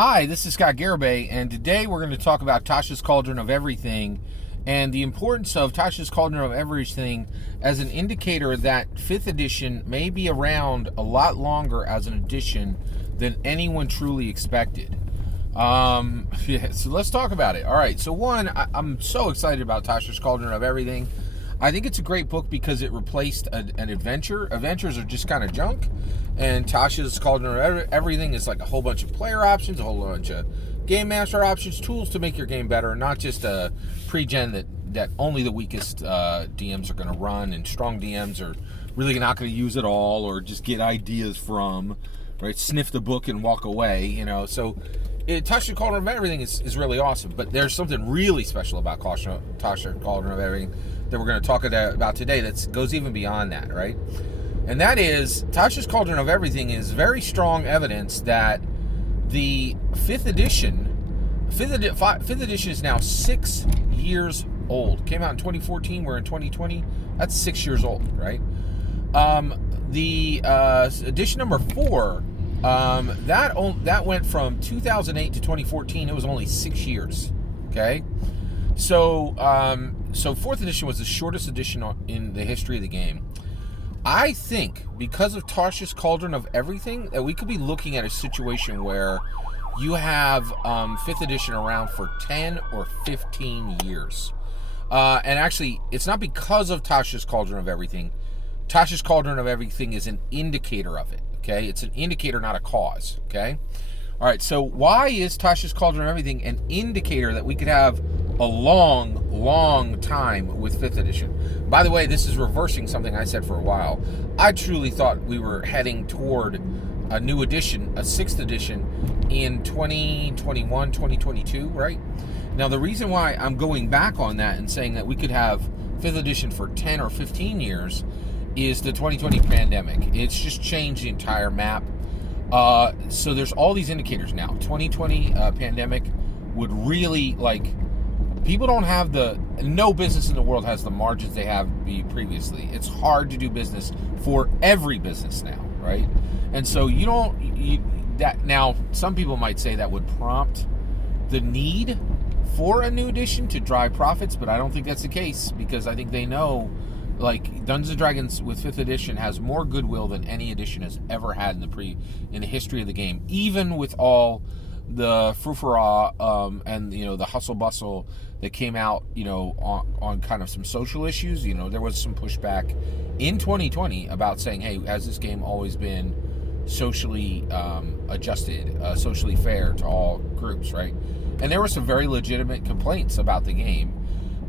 Hi, this is Scott Garibay, and today we're going to talk about Tashas Cauldron of Everything and the importance of Tashas Cauldron of Everything as an indicator that 5th edition may be around a lot longer as an edition than anyone truly expected. So let's talk about it. All right, so one, I'm so excited about Tashas Cauldron of Everything. I think it's a great book because it replaced an adventure. Adventures are just kind of junk, and Tasha's Cauldron of Everything is like a whole bunch of player options, a whole bunch of game master options, tools to make your game better, not just a pre-gen that only the weakest DMs are going to run, and strong DMs are really not going to use it all or just get ideas from, right? Sniff the book and walk away, you know. So Tasha's Cauldron of Everything is really awesome, but there's something really special about Tasha's Cauldron of Everything that we're going to talk about today that goes even beyond that, right? And that is, Tasha's Cauldron of Everything is very strong evidence that the 5th edition is now 6 years old. Came out in 2014, we're in 2020. That's 6 years old, right? The edition number 4, that went from 2008 to 2014. It was only 6 years, okay? So 4th edition was the shortest edition in the history of the game. I think because of Tasha's Cauldron of Everything that we could be looking at a situation where you have 5th edition around for 10 or 15 years. And actually, it's not because of Tasha's Cauldron of Everything. Tasha's Cauldron of Everything is an indicator of it, okay? It's an indicator, not a cause, okay? All right, so why is Tasha's Cauldron of Everything an indicator that we could have a long time with 5th edition? By the way, this is reversing something I said for a while. I truly thought we were heading toward a new edition, a 6th edition, in 2021, 2022, right? Now, the reason why I'm going back on that and saying that we could have 5th edition for 10 or 15 years is the 2020 pandemic. It's just changed the entire map. So there's all these indicators now. 2020 pandemic would really, people don't have no business in the world has the margins they have previously. It's hard to do business for every business now, right? And so now some people might say that would prompt the need for a new edition to drive profits, but I don't think that's the case, because I think they know, Dungeons & Dragons with 5th edition has more goodwill than any edition has ever had in the history of the game, even with all the frou-frou and the hustle bustle that came out on kind of some social issues. There was some pushback in 2020 about saying, hey, has this game always been socially adjusted, socially fair to all groups, right? And there were some very legitimate complaints about the game.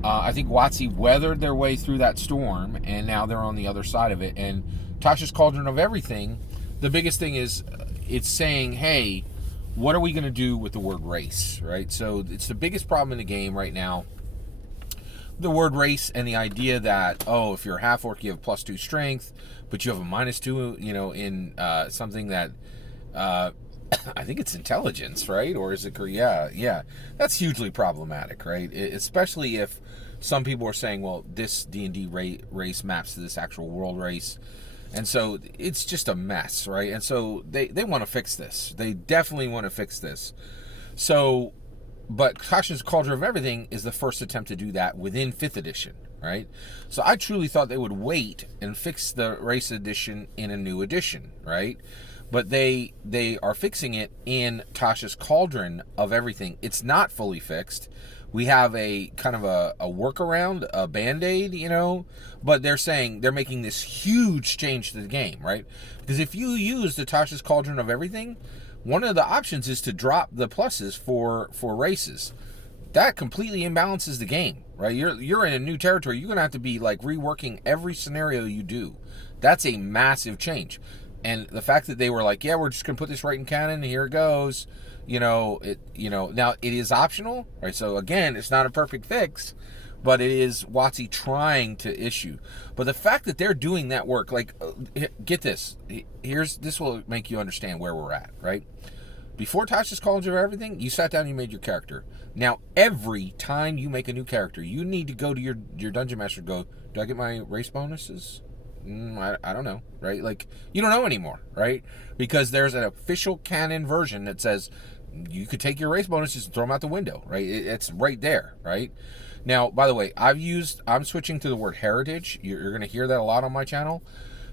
I think WotC weathered their way through that storm, and now they're on the other side of it. And Tasha's Cauldron of Everything, the biggest thing is it's saying, hey, what are we going to do with the word race, right? So it's the biggest problem in the game right now, the word race, and the idea that, if you're a half-orc, you have +2 strength, but you have a -2, in something that... I think it's intelligence, right? Or is it? Yeah. That's hugely problematic, right? Especially if some people are saying, well, this D&D race maps to this actual world race. And so it's just a mess, right? And so they want to fix this. They definitely want to fix this. So, but Tasha's Cauldron of Everything is the first attempt to do that within 5th edition, right? So I truly thought they would wait and fix the race edition in a new edition, right? But they are fixing it in Tasha's Cauldron of Everything. It's not fully fixed. We have a kind of a workaround, a Band-Aid, but they're saying they're making this huge change to the game, right? Because if you use the Tasha's Cauldron of Everything, one of the options is to drop the pluses for races. That completely imbalances the game, right? You're in a new territory. You're going to have to be reworking every scenario you do. That's a massive change. And the fact that they were like, yeah, we're just going to put this right in canon, and here it goes, now it is optional, right? So again, it's not a perfect fix, but it is WotC trying to issue. But the fact that they're doing that work, get this, this will make you understand where we're at, right? Before Tasha's Cauldron of Everything, you sat down and you made your character. Now, every time you make a new character, you need to go to your dungeon master and go, do I get my race bonuses? I don't know, right? You don't know anymore, right? Because there's an official canon version that says you could take your race bonuses and throw them out the window, right? It's right there, right? Now, by the way, I'm switching to the word heritage. You're going to hear that a lot on my channel.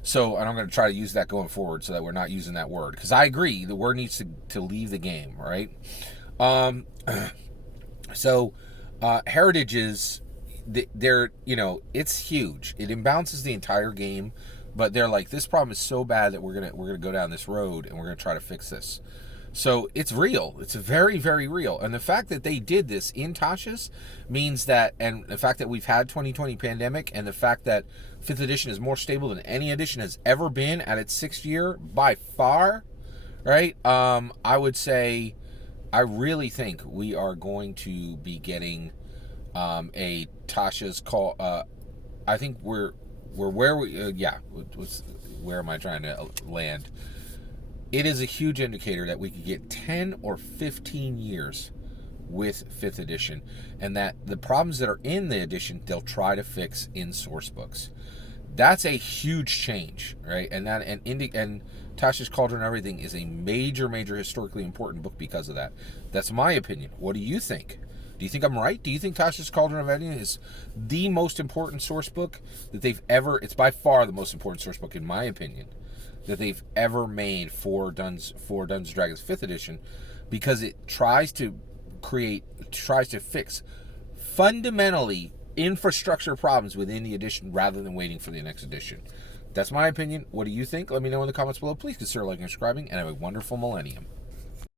So, and I'm going to try to use that going forward so that we're not using that word. Because I agree, the word needs to leave the game, right? Heritages, they're, it's huge. It imbalances the entire game. But they're like, this problem is so bad that we're gonna go down this road and we're gonna try to fix this. So it's real. It's very, very real. And the fact that they did this in Tashas means that, and the fact that we've had 2020 pandemic, and the fact that 5th edition is more stable than any edition has ever been at its 6th year by far, right? I would say, I really think we are going to be getting a Tashas call. I think we're where we, where am I trying to land? It is a huge indicator that we could get 10 or 15 years with 5th edition, and that the problems that are in the edition, they'll try to fix in source books. That's a huge change, right? And Tashas Cauldron and Everything is a major, major historically important book because of that. That's my opinion. What do you think? Do you think I'm right? Do you think Tashas Cauldron of Everything is the most important source book that they've ever... It's by far the most important source book, in my opinion, that they've ever made for Dungeons & Dragons 5th edition, because it tries to fix fundamentally infrastructure problems within the edition rather than waiting for the next edition. That's my opinion. What do you think? Let me know in the comments below. Please consider liking and subscribing, and have a wonderful millennium.